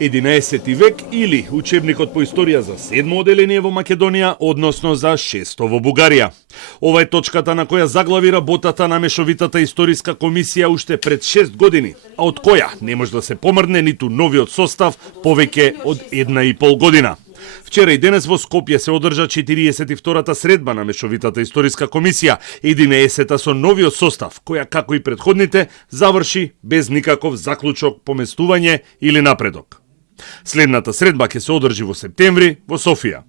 11 век или учебникот по историја за 7 оделение во Македонија, односно за 6 во Бугарија. Ова е точката на која заглави работата на Мешовитата историска комисија уште пред 6 години, а од која не може да се помрдне ниту новиот состав повеќе од 1,5 година. Вчера и денес во Скопје се одржа 42-та средба на Мешовитата историска комисија, 11-та со новиот состав, која како и предходните заврши без никаков заклучок, поместување или напредок. Следната средба ќе се одржи во септември во Софија.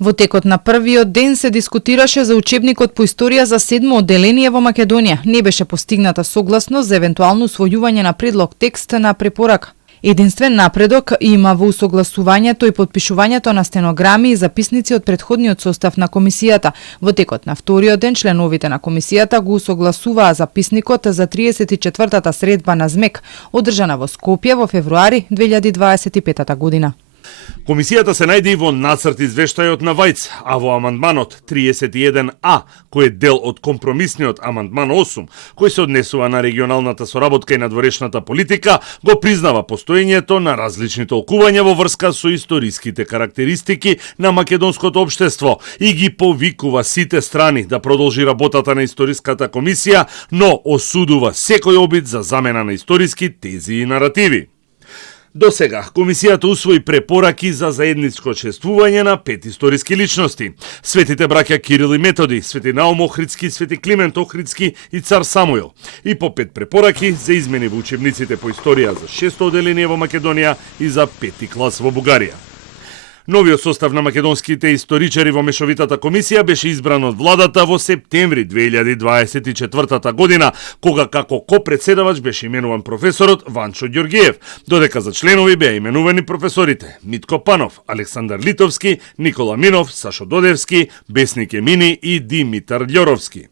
Во текот на првиот ден се дискутираше за учебникот по историја за 7 оделение во Македонија. Не беше постигната согласност за евентуално усвојување на предлог текст на препорака. Единствен напредок има во усогласувањето и подпишувањето на стенограми и записници од претходниот состав на комисијата. Во текот на вториот ден членовите на комисијата го усогласуваа записникот за 34-та средба на ЗМЕК, одржана во Скопје во февруари 2025 година. Комисијата се најде и во нацрт извештајот на ВАјЦ, а во амандманот 31А, кој е дел од компромисниот амандман 8, кој се однесува на регионалната соработка и надворешната политика, го признава постоењето на различни толкувања во врска со историските карактеристики на македонското општество и ги повикува сите страни да продолжи работата на историската комисија, но осудува секој обид за замена на историски тези и наративи. До сега, комисијата усвои препораки за заедничко чествување на 5 историски личности. Светите браќа Кирил и Методи, Свети Наум Охридски, Свети Климент Охридски и Цар Самуил. И по 5 препораки за измени во учебниците по историја за 6 оделение во Македонија и за 5 клас во Бугарија. Новиот состав на македонските историчари во Мешовитата комисија беше избран од владата во септември 2024 година, кога како копредседавач беше именуван професорот Ванчо Ѓоргиев, додека за членови беа именувани професорите Митко Панов, Александар Литовски, Никола Минов, Сашо Додевски, Бесник Емини и Димитар Љоровски.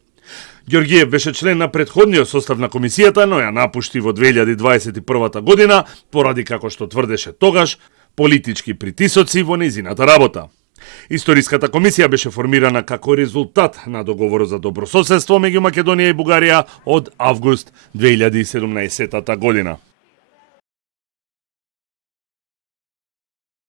Ѓоргиев беше член на претходниот состав на комисијата, но ја напушти во 2021 година, поради како што тврдеше тогаш, политички притисоци во нејзината работа. Историската комисија беше формирана како резултат на договорот за добрососедство меѓу Македонија и Бугарија од август 2017 година.